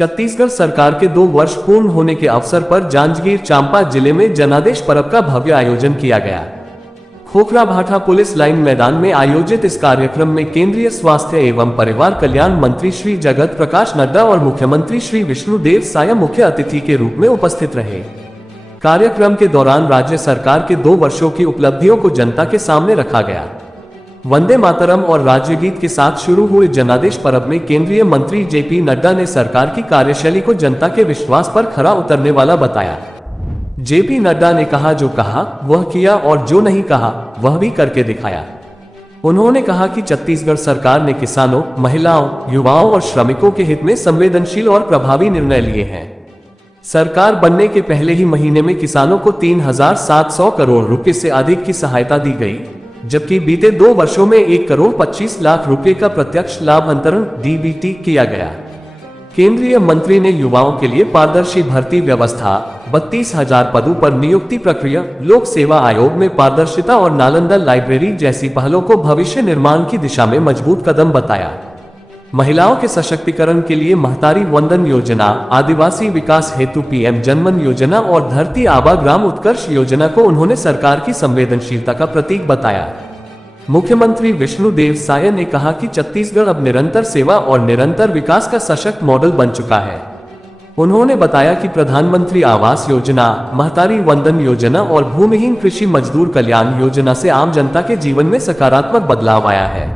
छत्तीसगढ़ सरकार के 2 वर्ष पूर्ण होने के अवसर पर जांजगीर चांपा जिले में जनादेश पर्व का भव्य आयोजन किया गया। खोखराभाठा पुलिस लाइन मैदान में आयोजित इस कार्यक्रम में केंद्रीय स्वास्थ्य एवं परिवार कल्याण मंत्री श्री जगत प्रकाश नड्डा और मुख्यमंत्री श्री विष्णुदेव साय मुख्य अतिथि के रूप में उपस्थित रहे। कार्यक्रम के दौरान राज्य सरकार के 2 वर्षों की उपलब्धियों को जनता के सामने रखा गया। वंदे मातरम और राज्य गीत के साथ शुरू हुए जनादेश पर्व में केंद्रीय मंत्री जेपी नड्डा ने सरकार की कार्यशैली को जनता के विश्वास पर खरा उतरने वाला बताया। जेपी नड्डा ने कहा, जो कहा वह किया और जो नहीं कहा वह भी करके दिखाया। उन्होंने कहा कि छत्तीसगढ़ सरकार ने किसानों, महिलाओं, युवाओं और श्रमिकों के हित में संवेदनशील और प्रभावी निर्णय लिए हैं। सरकार बनने के पहले ही महीने में किसानों को 3,700 करोड़ रुपए से अधिक की सहायता दी गई, जबकि बीते 2 वर्षों में 1,25,00,000 रुपए का प्रत्यक्ष लाभ अंतरण डीबीटी किया गया। केंद्रीय मंत्री ने युवाओं के लिए पारदर्शी भर्ती व्यवस्था, 32,000 पदों पर नियुक्ति प्रक्रिया, लोक सेवा आयोग में पारदर्शिता और नालंदा लाइब्रेरी जैसी पहलों को भविष्य निर्माण की दिशा में मजबूत कदम बताया। महिलाओं के सशक्तिकरण के लिए महतारी वंदन योजना, आदिवासी विकास हेतु पीएम जनमन योजना और धरती आबा ग्राम उत्कर्ष योजना को उन्होंने सरकार की संवेदनशीलता का प्रतीक बताया। मुख्यमंत्री विष्णुदेव साय ने कहा कि छत्तीसगढ़ अब निरंतर सेवा और निरंतर विकास का सशक्त मॉडल बन चुका है। उन्होंने बताया कि प्रधानमंत्री आवास योजना, महतारी वंदन योजना और भूमिहीन कृषि मजदूर कल्याण योजना से आम जनता के जीवन में सकारात्मक बदलाव आया है।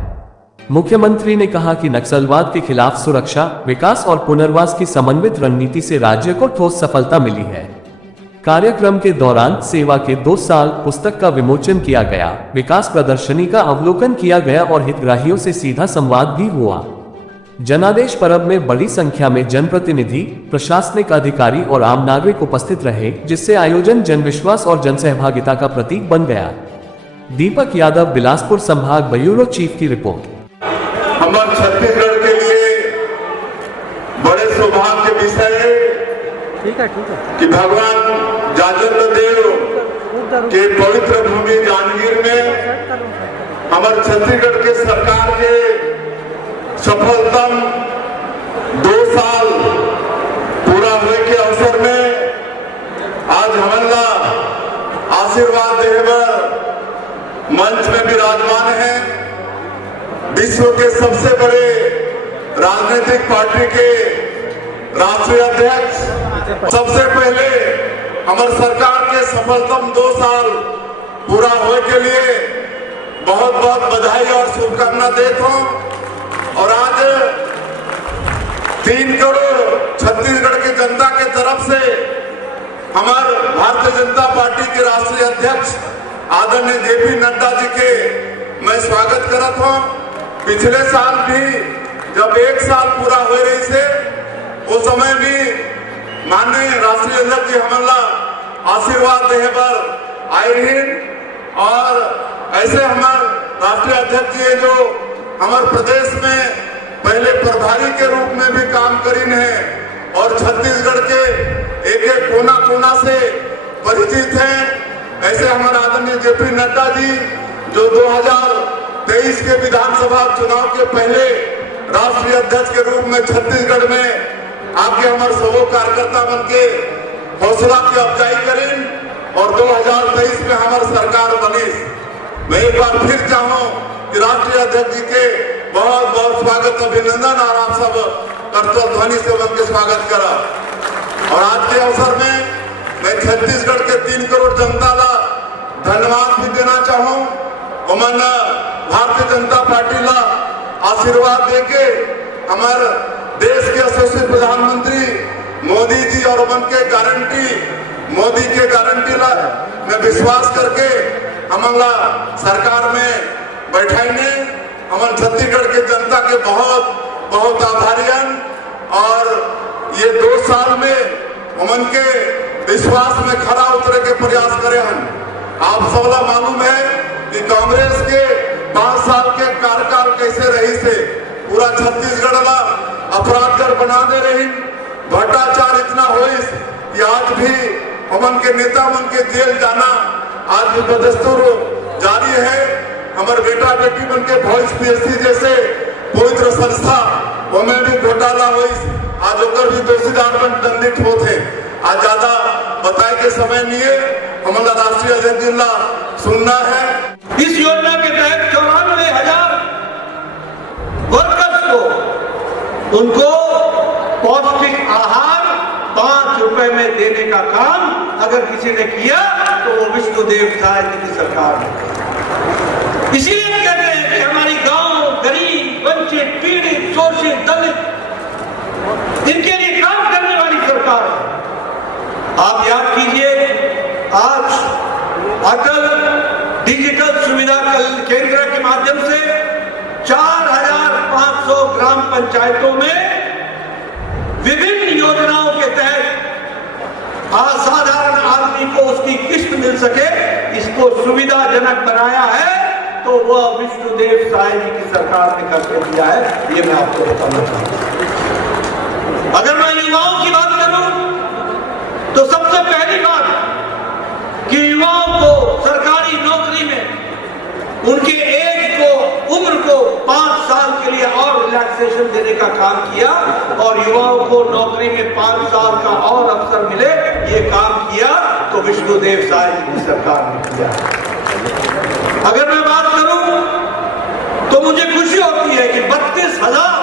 मुख्यमंत्री ने कहा कि नक्सलवाद के खिलाफ सुरक्षा, विकास और पुनर्वास की समन्वित रणनीति से राज्य को ठोस सफलता मिली है। कार्यक्रम के दौरान सेवा के 2 साल पुस्तक का विमोचन किया गया, विकास प्रदर्शनी का अवलोकन किया गया और हितग्राहियों से सीधा संवाद भी हुआ। जनादेश पर्व में बड़ी संख्या में जनप्रतिनिधि, प्रशासनिक अधिकारी और आम नागरिक उपस्थित रहे, जिससे आयोजन जनविश्वास और जनसहभागिता का प्रतीक बन गया। दीपक यादव, बिलासपुर संभाग ब्यूरो चीफ की रिपोर्ट। हमारे छत्तीसगढ़ के लिए बड़े सौभाग्य के विषय है कि भगवान जाजल देव के पवित्र भूमि जांजगीर में हमारे छत्तीसगढ़ के सरकार के सफलतम 2 साल पूरा हुए के अवसर में आज हमला आशीर्वाद देवर मंच में विराजमान है। विश्व के सबसे बड़े राजनीतिक पार्टी के राष्ट्रीय अध्यक्ष सबसे पहले हमारे सरकार के सफलतम 2 साल पूरा होने के लिए बहुत बहुत बधाई और शुभकामना देता हूं। और आज 3 करोड़ छत्तीसगढ़ की जनता के तरफ से हमारे भारतीय जनता पार्टी के राष्ट्रीय अध्यक्ष आदरणीय जेपी नड्डा जी के मैं स्वागत करता हूं। पिछले साल भी जब 1 साल पूरा हो रही से उस समय भी माननीय राष्ट्रीय अध्यक्ष जी हमला आशीर्वाद देहे पर आए रही और ऐसे हमारे राष्ट्रीय अध्यक्ष जी जो हमारे प्रदेश में पहले प्रभारी के रूप में भी काम करीन है और छत्तीसगढ़ के एक कोना कोना से परिचित हैं। ऐसे हमारे आदरणीय जेपी नड्डा जी जो 2023 के विधानसभा चुनाव के पहले राष्ट्रीय अध्यक्ष के रूप में छत्तीसगढ़ में आके हमारे सबों कार्यकर्ता बन के हौसला की अफजाई करें और 2023 में हमारी सरकार बनी। मैं एक बार फिर चाहूं कि राष्ट्रीय अध्यक्ष जी के बहुत बहुत स्वागत, अभिनंदन और आप सब कर्तव्य ध्वनि से बन के स्वागत करा। और आज के अवसर में मैं छत्तीसगढ़ के 3 करोड़ जनता का धन्यवाद भी देना चाहूं। उमन भारतीय जनता पार्टी ला आशीर्वाद देके हमारे देश के यशस्वी प्रधानमंत्री मोदी जी और उमन के गारंटी मोदी के गारंटी ला में विश्वास करके हमला सरकार में बैठाईने हमारे छत्तीसगढ़ के जनता के बहुत बहुत आभारी हैं। और ये 2 साल में उमन के विश्वास में खरा उतरे के प्रयास करे हैं। आप सबला मालूम है कि कांग्रेस के 5 साल के कार्यकाल कैसे रही से पूरा छत्तीसगढ़ ला अपराधगर बना दे रही, भ्रष्टाचार इतना हो कि आज भी हमन के नेता मन के जेल जाना आज भी बदस्तूर जारी है। हमारे बेटा बेटी मन के वॉइस पीएससी जैसे पवित्र संस्था उनमें भी घोटाला हुई। आज होकर भी दोषीदार पर दंडित होते आज ज्यादा बताए के समय नहीं है। हमारा राष्ट्रीय अध्यक्ष जिला सुनना है। इस योजना के तहत 94,000 वर्कर्स को उनको पौष्टिक आहार 5 रुपए में देने का काम अगर किसी ने किया तो वो विष्णुदेव साय जी की सरकार है। इसीलिए कहते हैं कि हमारी गांव गरीब वंचित पीड़ित शोषित दलित इनके लिए काम करने वाली सरकार है। आप याद कीजिए आज अटल डिजिटल सुविधा केंद्र के माध्यम से 4,500 ग्राम पंचायतों में विभिन्न योजनाओं के तहत असाधारण आदमी को उसकी किस्त मिल सके इसको सुविधाजनक बनाया है तो वह विष्णुदेव साय जी की सरकार ने करके दिया है। ये मैं आपको बताना चाहता हूं। अगर मैं युवाओं की बात करूं तो सबसे पहली बात कि युवाओं को सरकारी नौकरी में उनके एज को उम्र को 5 साल के लिए और रिलैक्सेशन देने का काम किया और युवाओं को नौकरी में 5 साल का और अवसर मिले ये काम किया तो विष्णुदेव साय जी की सरकार ने किया। अगर मैं बात करूं तो मुझे खुशी होती है कि 32,000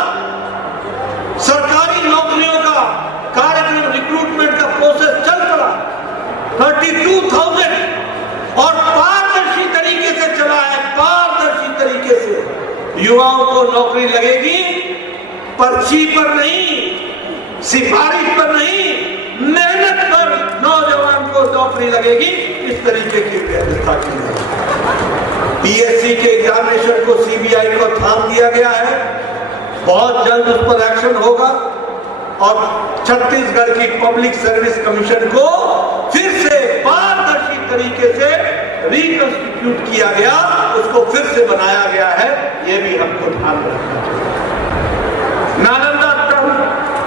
सरकारी नौकरियों का कार्यक्रम रिक्रूटमेंट का प्रोसेस चल पड़ा 32,000 और पारदर्शी तरीके से चला है। पारदर्शी तरीके से युवाओं को नौकरी लगेगी, पर्ची पर नहीं, सिफारिश पर नहीं, मेहनत पर नौजवान को नौकरी लगेगी। इस तरीके की व्यवस्था की है। पीएससी के एग्जामिनेशन को सीबीआई को थाम दिया गया है। बहुत जल्द उस पर एक्शन होगा और छत्तीसगढ़ की पब्लिक सर्विस कमीशन को फिर से पारदर्शी तरीके से रिकंस्टिट्यूट किया गया, उसको फिर से बनाया गया है। ये भी हमको ध्यान रखना चाहिए। नालंदा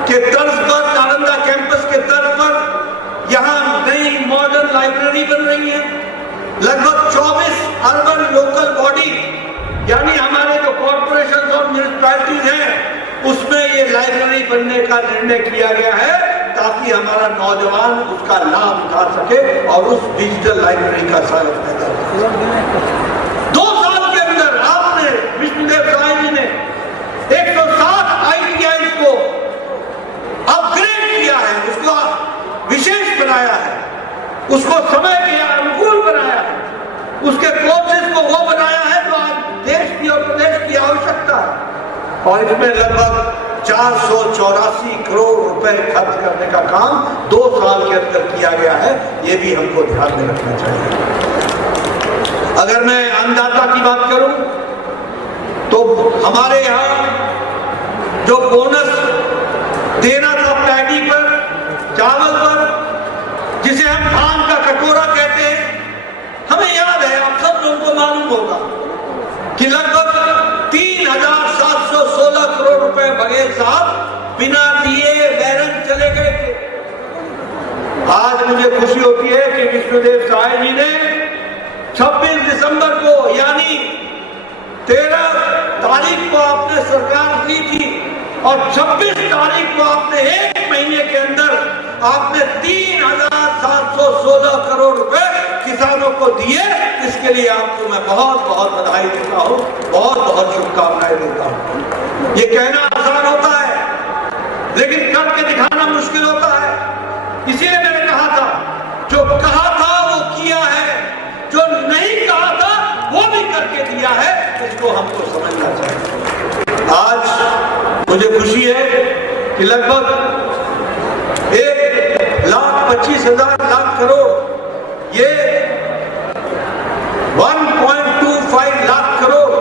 के तर्ज पर, नालंदा कैंपस के तर्ज पर यहां नई मॉडर्न लाइब्रेरी बन रही है। लगभग 24 अर्बन लोकल बॉडी यानी हमारे जो कॉर्पोरेशन और म्यूनिसिपैलिटीज हैं उसमें ये लाइब्रेरी बनने का निर्णय किया गया है ताकि हमारा नौजवान उसका लाभ उठा सके और उस डिजिटल लाइब्रेरी का सहायक पैदा करे। 2 साल के अंदर आपने विष्णुदेव साय जी ने 160 ITI को अपग्रेड किया है, उसको विशेष बनाया है, उसको समय के अनुकूल बनाया है, उसके कोर्सेज को वो बनाया है जो आज देश की और प्रदेश की आवश्यकता है। और इसमें लगभग 484 करोड़ रुपए खर्च करने का काम 2 साल के अंदर किया गया है। ये भी हमको ध्यान में रखना चाहिए। अगर मैं अन्नदाता की बात करूं तो हमारे यहाँ जो बोनस देना था पैडी पर, चावल पर, जिसे हम धान का कटोरा कहते हैं, हमें याद है, आप सब लोगों को मालूम होगा कि लगभग 3,716 करोड़ रुपए बघेल साहब बिना दिए बैरन चले गए थे। आज मुझे खुशी होती है कि विष्णुदेव साय जी ने 26 दिसंबर को यानी 13 तारीख को आपने सरकार दी थी और 26 तारीख को आपने 1 महीने के अंदर आपने 3,716 करोड़ रुपए किसानों को दिए। इसके लिए आपको मैं बहुत बहुत बधाई देता हूं, बहुत बहुत शुभकामनाएं देता हूं। ये कहना आसान होता है लेकिन करके दिखाना मुश्किल होता है। इसीलिए मैंने कहा था, जो कहा था वो किया है, जो नहीं कहा था वो भी करके दिया है। इसको हमको समझना चाहिए। आज मुझे खुशी है कि लगभग 1,25,000 करोड़ ये 1.25 लाख करोड़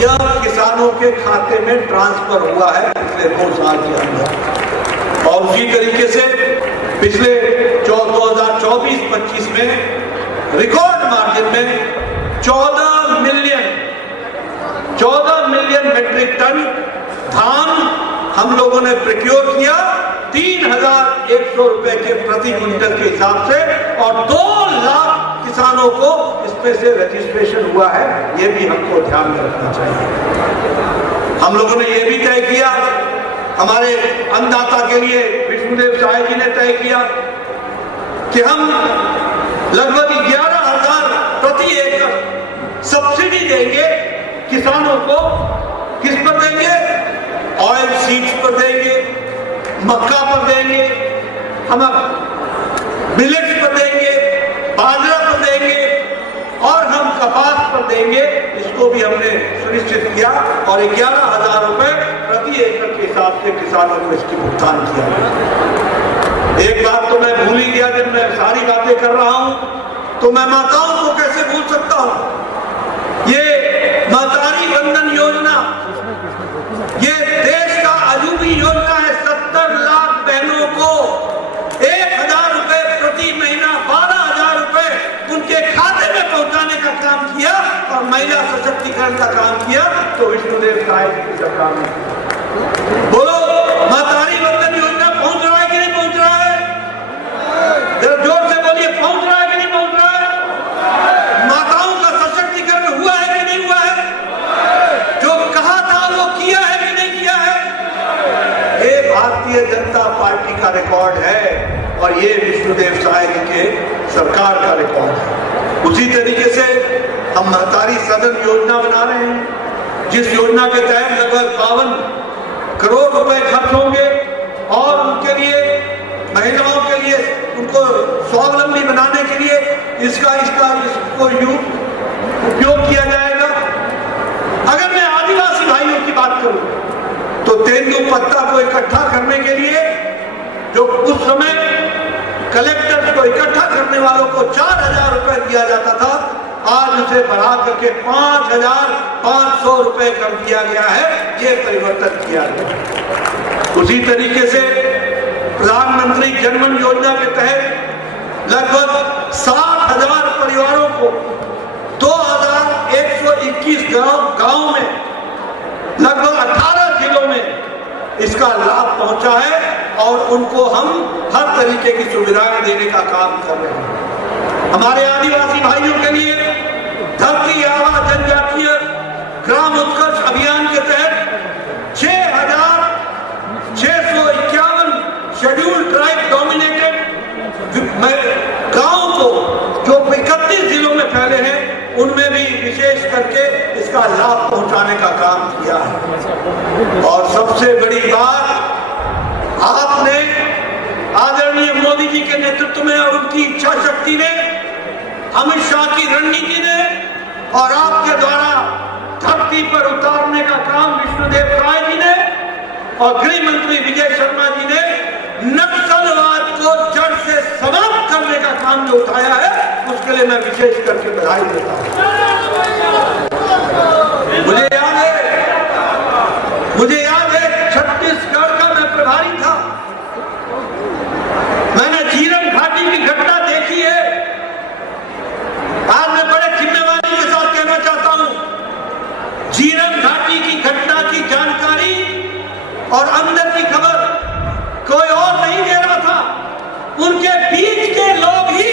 यह किसानों के खाते में ट्रांसफर हुआ है पिछले 2 साल के अंदर। और उसी तरीके से पिछले 2024-25 में रिकॉर्ड मार्जिन में 14 मिलियन मेट्रिक टन धान हम लोगों ने प्रोक्योर किया 3,100 रुपए के प्रति क्विंटल के हिसाब से और 2 लाख किसानों को इसमें से रजिस्ट्रेशन हुआ है। ये भी हमको ध्यान में रखना चाहिए। हम लोगों ने ये भी तय किया हमारे अन्नदाता के लिए विष्णुदेव साय जी ने तय किया कि हम लगभग 11,000 प्रति एकड़ सब्सिडी देंगे किसानों को। किस पर देंगे? ऑयल सीड्स पर देंगे, मक्का पर देंगे, हम मिलेट्स पर देंगे, बाजरा पर देंगे और हम कपास पर देंगे। इसको भी हमने सुनिश्चित किया और 11,000 रुपए प्रति एकड़ के हिसाब से किसानों को इसकी भुगतान किया। एक बात तो मैं भूल ही गया, जब मैं सारी बातें कर रहा हूं तो मैं माताओं को कैसे भूल सकता हूं। ये मातारी बंधन योजना, ये देश का अजूबी योजना है। 70 लाख बहनों को 1,000 रुपए प्रति महीना, 12,000 रुपए उनके खाते में पहुंचाने का काम किया और महिला सशक्तिकरण का काम किया तो विष्णुदेव साय की सरकार ने। बोलो, मातारी बंधन योजना पहुंच रहा है कि नहीं पहुंच रहा है? जरा जोर से बोलिए, पहुंच रहा है कि नहीं पहुंच रहा है? माताओं का सशक्तिकरण हुआ है कि नहीं हुआ है? जो कहा था वो किया है कि नहीं किया है? ये भारतीय जनता पार्टी का रिकॉर्ड है और ये विष्णुदेव साय जी के सरकार का रिकॉर्ड है। उसी तरीके से हम महतारी सदन योजना बना रहे हैं, जिस योजना के तहत लगभग 52 करोड़ रुपए खर्च होंगे और उनके लिए, महिलाओं के लिए, उनको स्वावलंबी बनाने के लिए इसको उपयोग किया जाएगा। अगर मैं आदिवासी भाइयों की बात करूं तो तेंदुपत्ता को इकट्ठा करने के लिए जो उस समय कलेक्टर को इकट्ठा करने वालों को 4,000 रुपए दिया जाता था, आज उसे बढ़ा करके 5,500 रुपए कर दिया गया है। ये परिवर्तन किया गया। उसी तरीके से प्रधानमंत्री जनधन योजना के तहत लगभग 60,000 परिवारों को 2,121 गांव में लगभग 18 जिलों में इसका लाभ पहुंचा है और उनको हम हर तरीके की सुविधाएं देने का काम कर रहे हैं। हमारे आदिवासी भाइयों के लिए धरती आबा जनजातीय ग्राम उत्कर्ष अभियान के तहत 6,651 शेड्यूल्ड ट्राइब डोमिनेटेड गांव को जो 31 जिलों में फैले हैं उनमें भी विशेष करके इसका लाभ पहुंचाने का काम किया है। और सबसे बड़ी बात, आपने आदरणीय मोदी जी के नेतृत्व में और उनकी इच्छा शक्ति ने, अमित शाह की रणनीति ने और आपके द्वारा धरती पर उतारने का काम विष्णुदेव साय जी ने और गृह मंत्री विजय शर्मा जी ने नक्सलवाद को जड़ से समाप्त करने का काम जो उठाया है, उसके लिए मैं विशेष करके बधाई देता हूं। मुझे याद है छत्तीसगढ़ का मैं प्रभारी था, मैंने झीरम घाटी की घटना देखी है। आज मैं बड़े जिम्मेवारी के साथ कहना चाहता हूं, झीरम घाटी की घटना की जानकारी और अंदर की खबर कोई और नहीं दे रहा था, उनके बीच के लोग ही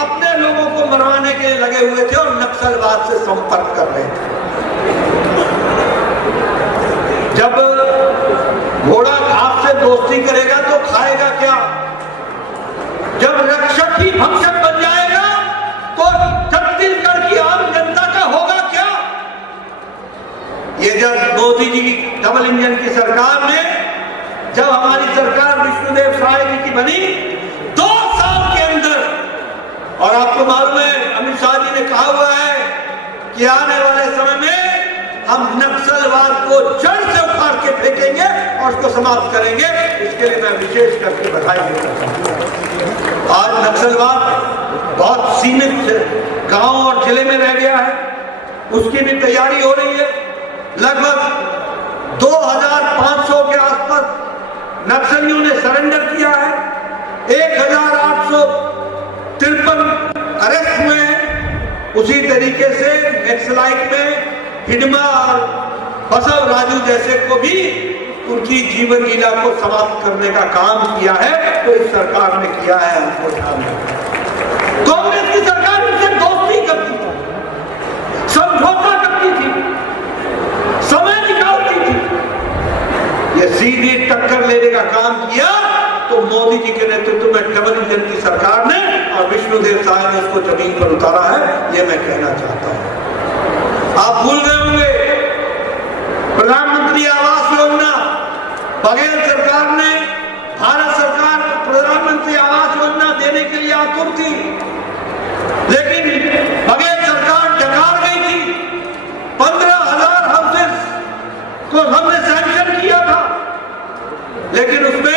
अपने लोगों को मरवाने के लिए लगे हुए थे और नक्सलवाद से संपर्क कर रहे थे। जब घोड़ा घास से दोस्ती करेगा तो खाएगा क्या? जब रक्षक ही भक्षक बन जाएगा तो छत्तीसगढ़ की आम जनता का होगा क्या? ये जब मोदी जी की डबल इंजन की सरकार में, जब हमारी सरकार विष्णुदेव साय जी की बनी 2 साल के अंदर, और आपको मालूम है अमित शाह जी ने कहा हुआ है कि आने वाले समय में हम नक्सलवाद को जड़ से उखाड़ के फेंकेंगे और उसको समाप्त करेंगे। इसके लिए मैं विशेष करके बधाई देता हूं। आज नक्सलवाद बहुत सीमित गांव और जिले में रह गया है, उसकी भी तैयारी हो रही है। लगभग 2,500 के आसपास नक्सलियों ने सरेंडर किया है, 1,853 अरेस्ट हुए हैं। उसी तरीके से नक्सलाइट में हिडमा और बसव राजू जैसे को भी उनकी जीवन लीला को समाप्त करने का काम किया है, तो इस सरकार ने किया है। हमको ध्यान रखना, कांग्रेस की सरकार उनसे दोस्ती करती थी, समझौता करती थी, समय निकालती थी, ये सीधी टक्कर लेने का काम किया तो मोदी जी के नेतृत्व में डबल इंजन की सरकार ने और विष्णुदेव साय ने उसको जमीन पर उतारा है, ये मैं कहना चाहता हूं। आप भूल गए होंगे प्रधानमंत्री आवास योजना, बघेल सरकार ने, भारत सरकार प्रधानमंत्री आवास योजना देने के लिए आतुर थी, लेकिन बघेल सरकार डकार गई थी। 15,000 हाउसेस को हमने सैंक्शन किया था, लेकिन उसमें